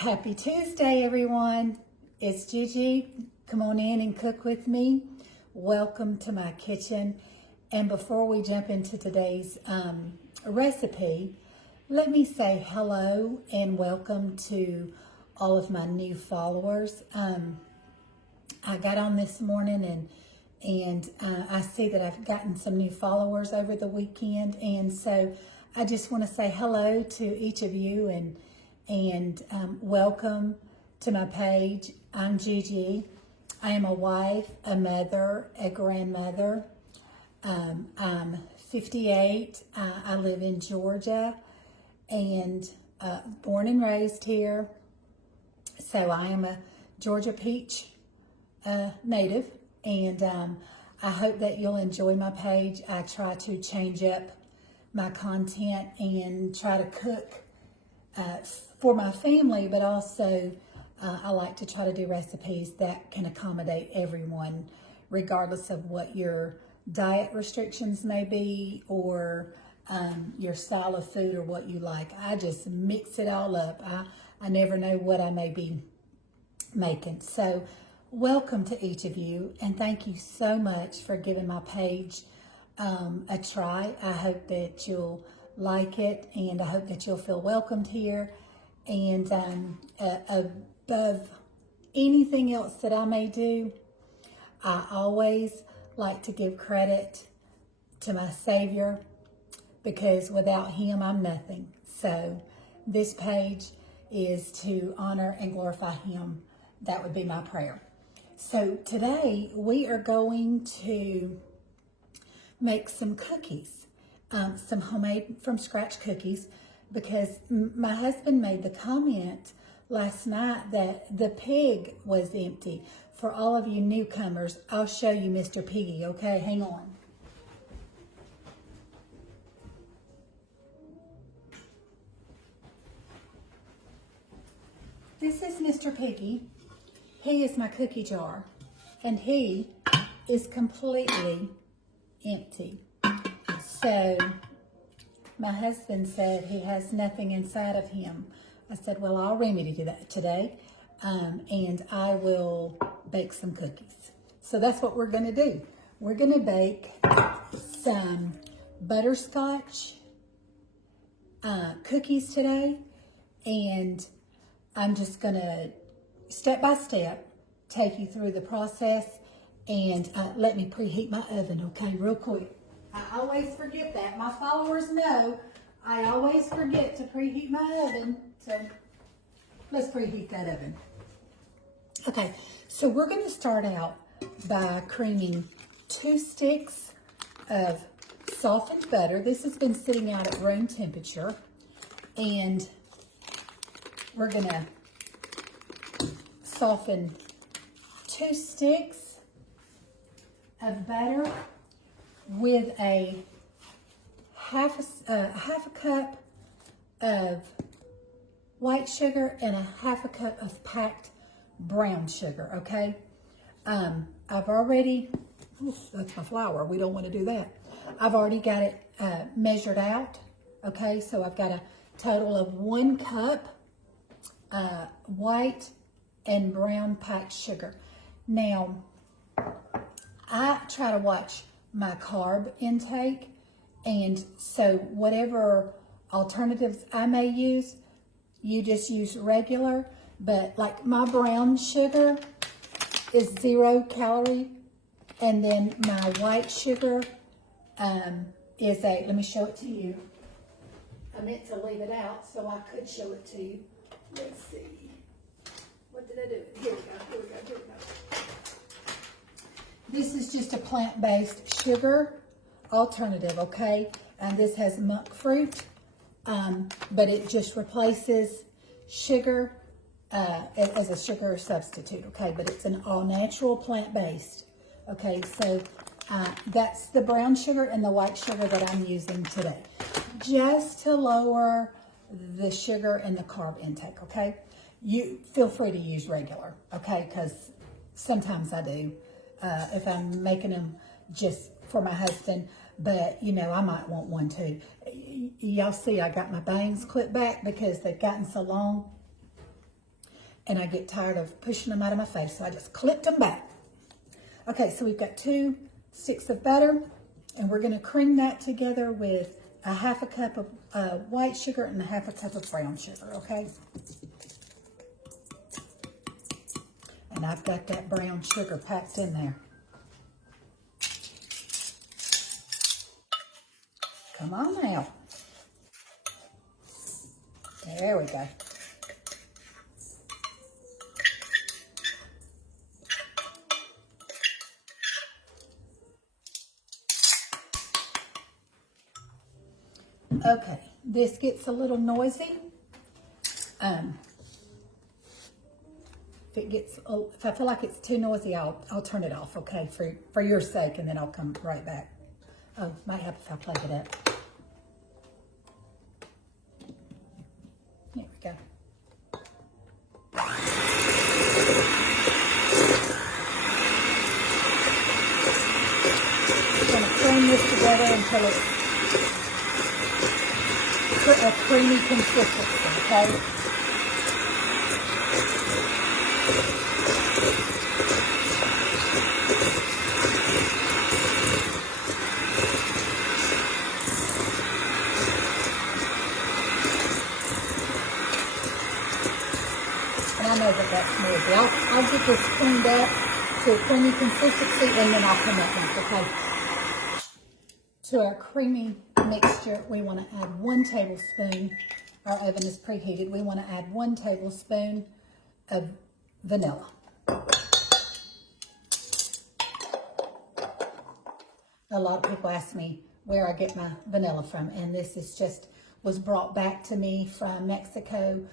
Happy Tuesday, everyone. It's Gigi. Come on in and cook with me. Welcome to my kitchen. And before we jump into today's recipe, let me say hello and welcome to all of my new followers. I got on this morning and I see that I've gotten some new followers over the weekend. And so I just want to say hello to each of you and welcome to my page. I'm Gigi. I am a wife, a mother, a grandmother. I'm 58. I live in Georgia and born and raised here. So I am a Georgia Peach native, and I hope that you'll enjoy my page. I try to change up my content and try to cook for my family, but also I like to try to do recipes that can accommodate everyone, regardless of what your diet restrictions may be or your style of food or what you like. I just mix it all up. I never know what I may be making. So welcome to each of you, and thank you so much for giving my page a try. I hope that you'll like it, and I hope that you'll feel welcomed here. And above anything else that I may do, I always like to give credit to my Savior, because without Him, I'm nothing. So this page is to honor and glorify Him. That would be my prayer. So today we are going to make some cookies, some homemade from scratch cookies, because my husband made the comment last night that the pig was empty. For all of you newcomers, I'll show you Mr. Piggy, okay? Hang on. This is Mr. Piggy. He is my cookie jar, and he is completely empty. So my husband said he has nothing inside of him. I said, well, I'll remedy that today, and I will bake some cookies. So that's what we're going to do. We're going to bake some butterscotch cookies today, and I'm just going to step by step take you through the process, and let me preheat my oven, okay, real quick. I always forget that. My followers know I always forget to preheat my oven. So let's preheat that oven. Okay, so we're going to start out by creaming 2 sticks of softened butter. This has been sitting out at room temperature, and we're going to soften 2 sticks of butter with a half a cup of white sugar and a half a cup of packed brown sugar, okay? I've already, that's my flour, we don't want to do that. I've already got it measured out, okay? So I've got a total of 1 cup white and brown packed sugar. Now, I try to watch my carb intake, and so whatever alternatives I may use, you just use regular. But like my brown sugar is 0 calorie, and then my white sugar is let me show it to you. I meant to leave it out so I could show it to you. Let's see. What did I do? Here we go. This is just a plant-based sugar alternative, okay? And this has monk fruit, but it just replaces sugar as a sugar substitute, okay? But it's an all-natural plant-based, okay? So that's the brown sugar and the white sugar that I'm using today, just to lower the sugar and the carb intake, okay? You feel free to use regular, okay? Because sometimes I do. If I'm making them just for my husband, but you know, I might want one too. Y'all see I got my bangs clipped back because they've gotten so long. and I get tired of pushing them out of my face, so I just clipped them back. Okay, so we've got 2 sticks of butter, and we're going to cream that together with a half a cup of white sugar and a half a cup of brown sugar, okay? And I've got that brown sugar packed in there. Come on now. There we go. Okay, this gets a little noisy. If I feel like it's too noisy, I'll turn it off, okay, for your sake, and then I'll come right back. Oh, might help if I plug it up. There we go. I'm going to cream this together until it's a creamy consistency, okay? And I know that's noisy. I'll get this cleaned up to a creamy consistency, and then I'll come up with, okay? To our creamy mixture, we want to add 1 tablespoon. Our oven is preheated. We want to add 1 tablespoon of vanilla. A lot of people ask me where I get my vanilla from, and this was brought back to me from Mexico.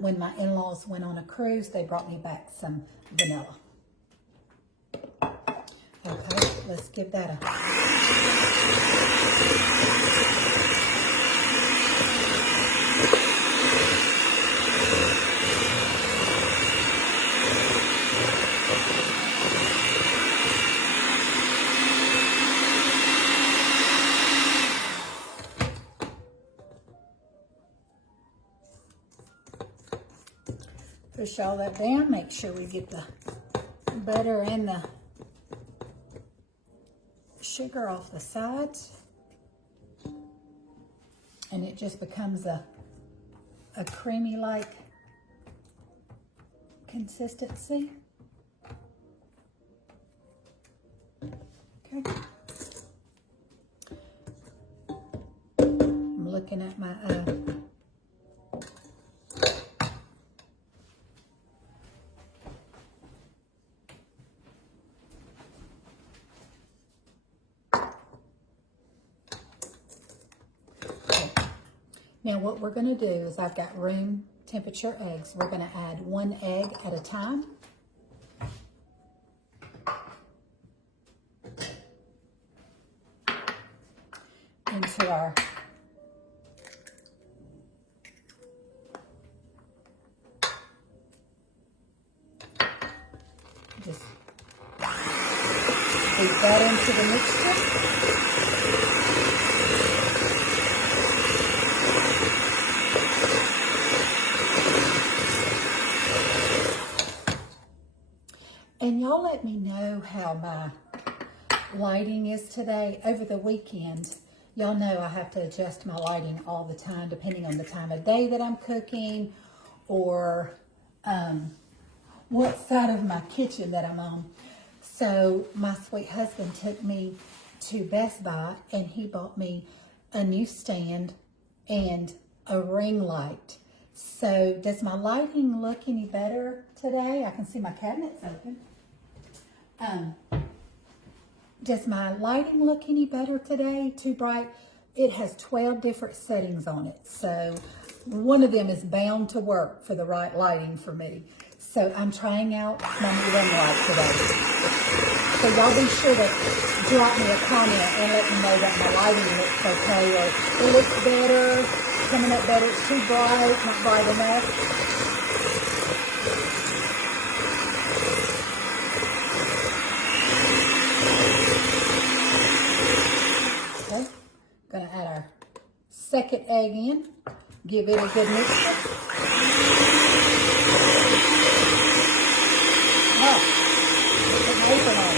When my in-laws went on a cruise, they brought me back some vanilla. Okay, let's give that a... Push all that down, make sure we get the butter and the sugar off the sides. And it just becomes a creamy-like consistency. Okay. I'm looking at my Now what we're going to do is I've got room temperature eggs. We're going to add 1 egg at a time. Into our just beat that into the mixture. And y'all let me know how my lighting is today. Over the weekend, y'all know I have to adjust my lighting all the time, depending on the time of day that I'm cooking or what side of my kitchen that I'm on. So my sweet husband took me to Best Buy, and he bought me a new stand and a ring light. So does my lighting look any better today? I can see my cabinets open. Does my lighting look any better today? Too bright? It has 12 different settings on it. So one of them is bound to work for the right lighting for me. So I'm trying out my new ring light today. So y'all be sure to drop me a comment and let me know that my lighting looks okay, or it looks better, coming up better, it's too bright, not bright enough. Okay, gonna add our second egg in, give it a good mixture. Oh, put my apron on.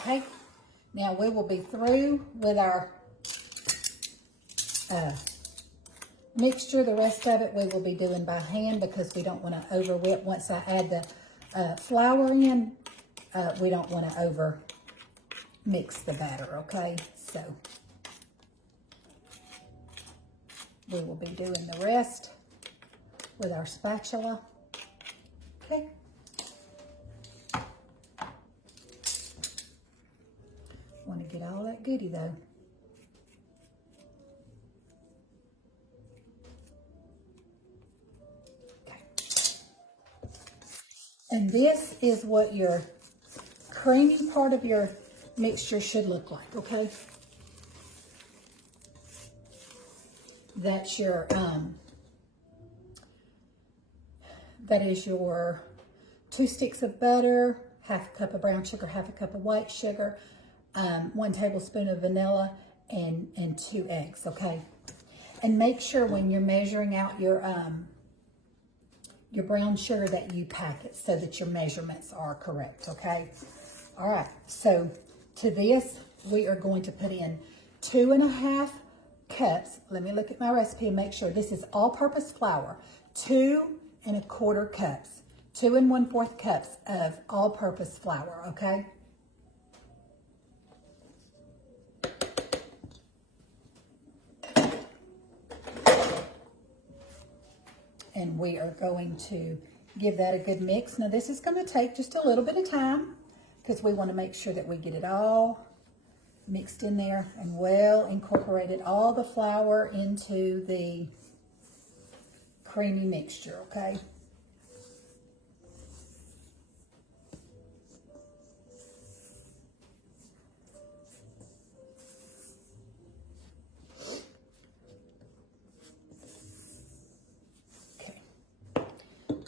Okay, now we will be through with our mixture. The rest of it we will be doing by hand because we don't want to over whip. Once I add the flour in, we don't want to over mix the batter, okay? So we will be doing the rest with our spatula, okay? Want to get all that goody though. Okay. And this is what your creamy part of your mixture should look like, okay? That's your, that is your 2 sticks of butter, half a cup of brown sugar, half a cup of white sugar, 1 tablespoon of vanilla, and 2 eggs, okay? And make sure when you're measuring out your brown sugar that you pack it so that your measurements are correct, okay? All right, so to this, we are going to put in 2.5 cups. Let me look at my recipe and make sure this is all-purpose flour. 2 1/4 cups, 2 1/4 cups of all-purpose flour, okay? And we are going to give that a good mix. Now this is going to take just a little bit of time because we want to make sure that we get it all mixed in there and well incorporated all the flour into the creamy mixture, okay?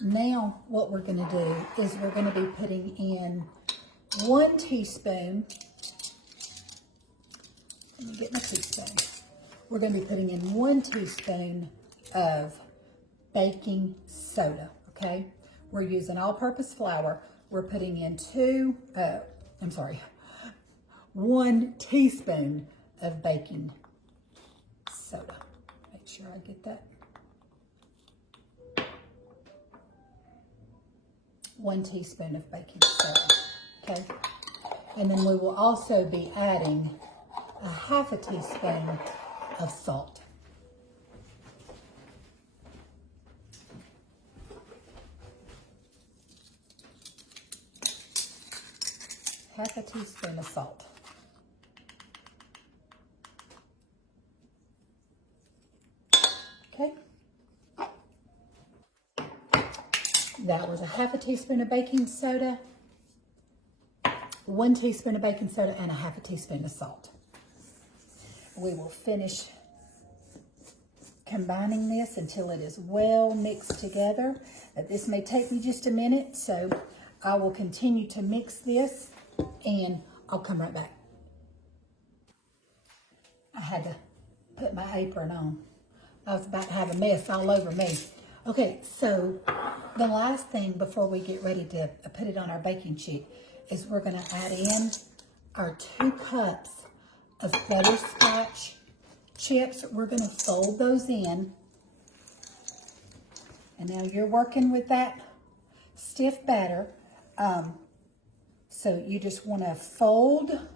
Now what we're going to do is we're going to be putting in 1 teaspoon. Let me get my teaspoon. We're going to be putting in 1 teaspoon of baking soda, okay? We're using all-purpose flour. We're putting in 1 teaspoon of baking soda. Make sure I get that. 1 teaspoon of baking soda, okay? And then we will also be adding a 1/2 teaspoon of salt. Half a teaspoon of salt. Okay. That was a 1/2 teaspoon of baking soda, 1 teaspoon of baking soda, and a 1/2 teaspoon of salt. We will finish combining this until it is well mixed together. This may take me just a minute, so I will continue to mix this and I'll come right back. I had to put my apron on. I was about to have a mess all over me. Okay, so the last thing before we get ready to put it on our baking sheet is we're going to add in our 2 cups of butterscotch chips. We're going to fold those in. And now you're working with that stiff batter. So you just want to fold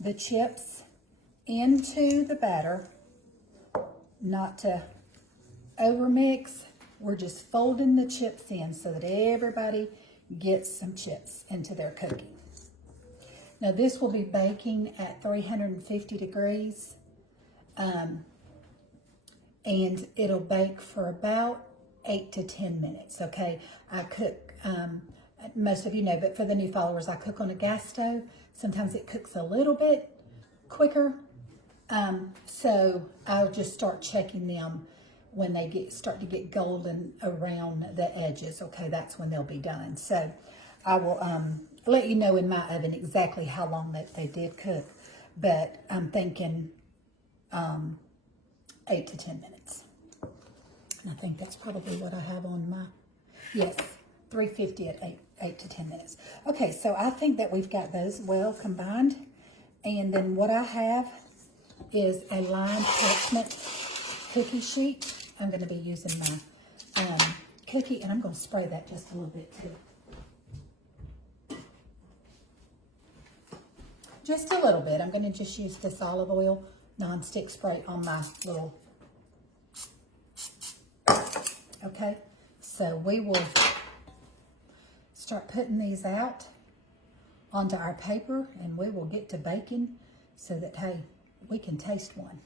the chips into the batter, not to overmix. We're just folding the chips in so that everybody gets some chips into their cookie. Now this will be baking at 350 degrees and it'll bake for about 8 to 10 minutes, okay? I cook, most of you know, but for the new followers, I cook on a gas stove. Sometimes it cooks a little bit quicker, so I'll just start checking them when they start to get golden around the edges, okay? That's when they'll be done. So I will let you know in my oven exactly how long that they did cook. but I'm thinking 8 to 10 minutes. And I think that's probably what I have on my, yes, 350 at 8 to 10 minutes. Okay, so I think that we've got those well combined. And then what I have is a line parchment cookie sheet. I'm going to be using my cookie, and I'm going to spray that just a little bit too. Just a little bit. I'm going to just use this olive oil non-stick spray on my little, okay? So we will start putting these out onto our paper, and we will get to baking so that, hey, we can taste one.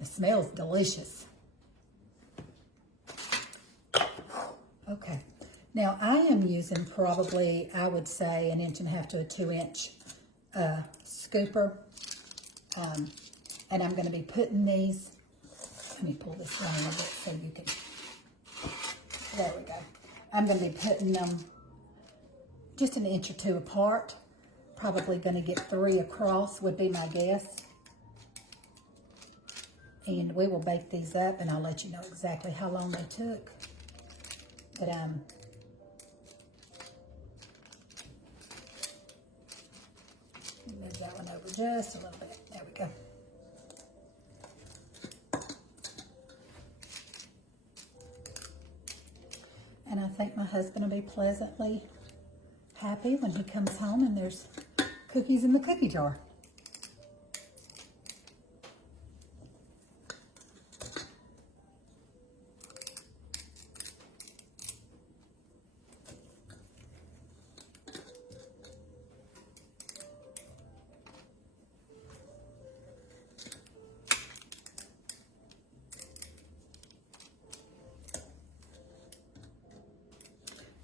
It smells delicious. Okay, now I am using probably, I would say, 1.5 inches to a 2-inch scooper. And I'm going to be putting these, let me pull this down a little bit so you can, there we go. I'm going to be putting them just 1 inch or 2 apart. Probably going to get 3 across would be my guess. And we will bake these up, and I'll let you know exactly how long they took. But move that one over just a little bit. There we go. And I think my husband will be pleasantly happy when he comes home and there's cookies in the cookie jar.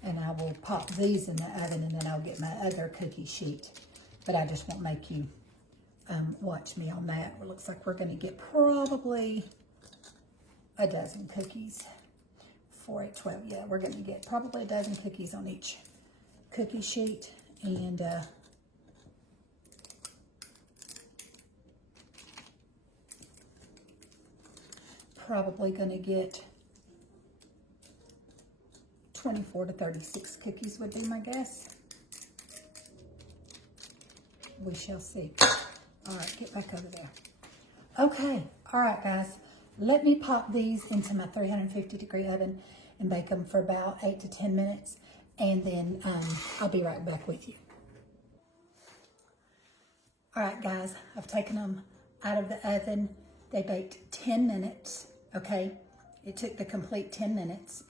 And I will pop these in the oven, and then I'll get my other cookie sheet. But I just won't make you watch me on that. It looks like we're going to get probably a dozen cookies. 4, 8, 12. Yeah, we're going to get probably a dozen cookies on each cookie sheet. And probably going to get 24 to 36 cookies would be my guess. We shall see. All right, get back over there. Okay, all right, guys. Let me pop these into my 350-degree oven and bake them for about 8 to 10 minutes, and then I'll be right back with you. All right, guys, I've taken them out of the oven. They baked 10 minutes, okay? It took the complete 10 minutes,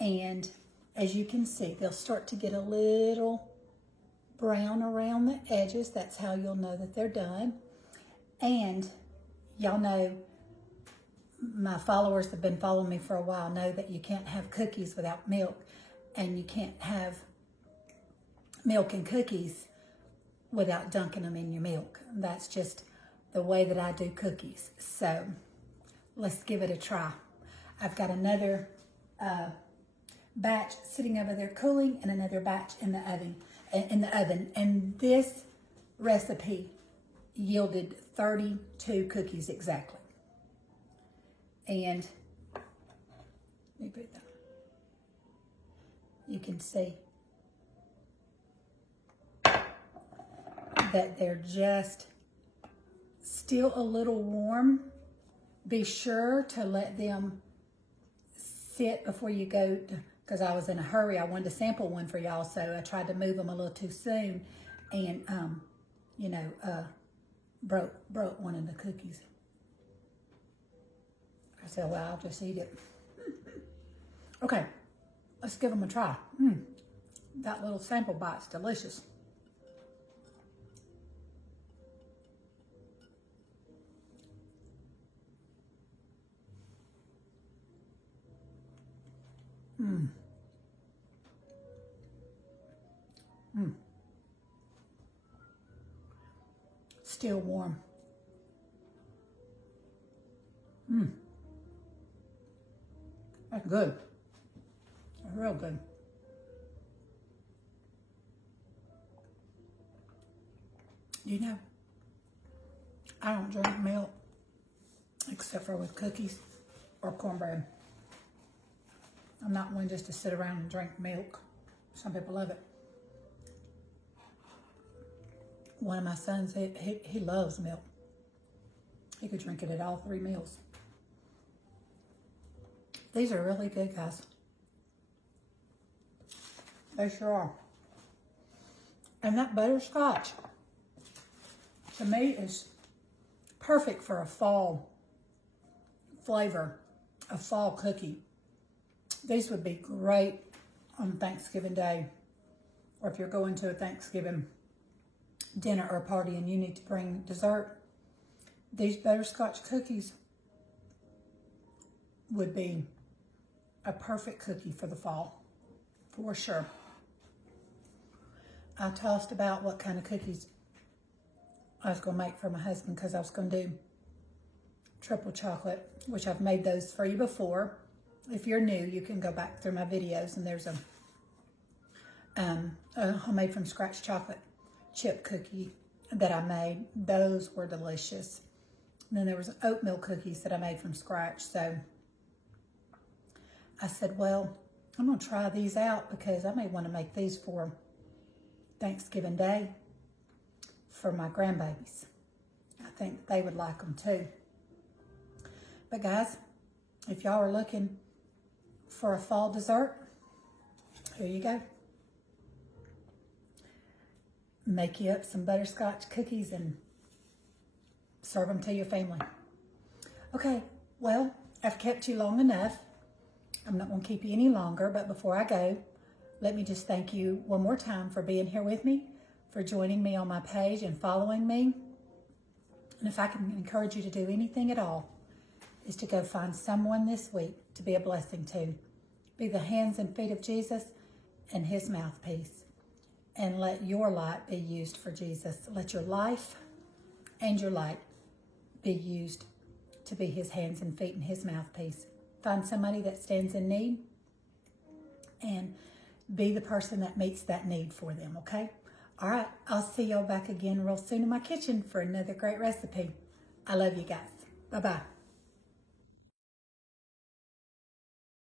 and as you can see, they'll start to get a little brown around the edges. That's how you'll know that they're done. And y'all know, my followers that have been following me for a while know that you can't have cookies without milk, and you can't have milk and cookies without dunking them in your milk. That's just the way that I do cookies. So let's give it a try. I've got another batch sitting over there cooling, and another batch in the oven. And this recipe yielded 32 cookies exactly. And let me put that. You can see that they're just still a little warm. Be sure to let them sit before you go to, because I was in a hurry. I wanted to sample one for y'all, so I tried to move them a little too soon, and broke one of the cookies. I said, well, I'll just eat it. Okay, let's give them a try. That little sample bite's delicious. Still warm. That's good. That's real good. You know, I don't drink milk except for with cookies or cornbread. I'm not one just to sit around and drink milk. Some people love it. One of my sons, he loves milk. He could drink it at all 3 meals. These are really good, guys. They sure are. And that butterscotch, to me, is perfect for a fall flavor, a fall cookie. These would be great on Thanksgiving Day, or if you're going to a Thanksgiving dinner or party and you need to bring dessert. These butterscotch cookies would be a perfect cookie for the fall, for sure. I tossed about what kind of cookies I was going to make for my husband because I was going to do triple chocolate, which I've made those for you before. If you're new, you can go back through my videos, and there's a homemade from scratch chocolate chip cookie that I made. Those were delicious. And then there was oatmeal cookies that I made from scratch. So I said, well, I'm going to try these out because I may want to make these for Thanksgiving Day for my grandbabies. I think they would like them too. But guys, if y'all are looking for a fall dessert, here you go. Make you up some butterscotch cookies and serve them to your family. Okay, well, I've kept you long enough. I'm not going to keep you any longer, but before I go, let me just thank you one more time for being here with me, for joining me on my page and following me. And if I can encourage you to do anything at all, is to go find someone this week to be a blessing to. Be the hands and feet of Jesus and his mouthpiece. And let your light be used for Jesus. Let your life and your light be used to be his hands and feet and his mouthpiece. Find somebody that stands in need and be the person that meets that need for them, okay? All right, I'll see y'all back again real soon in my kitchen for another great recipe. I love you guys. Bye-bye.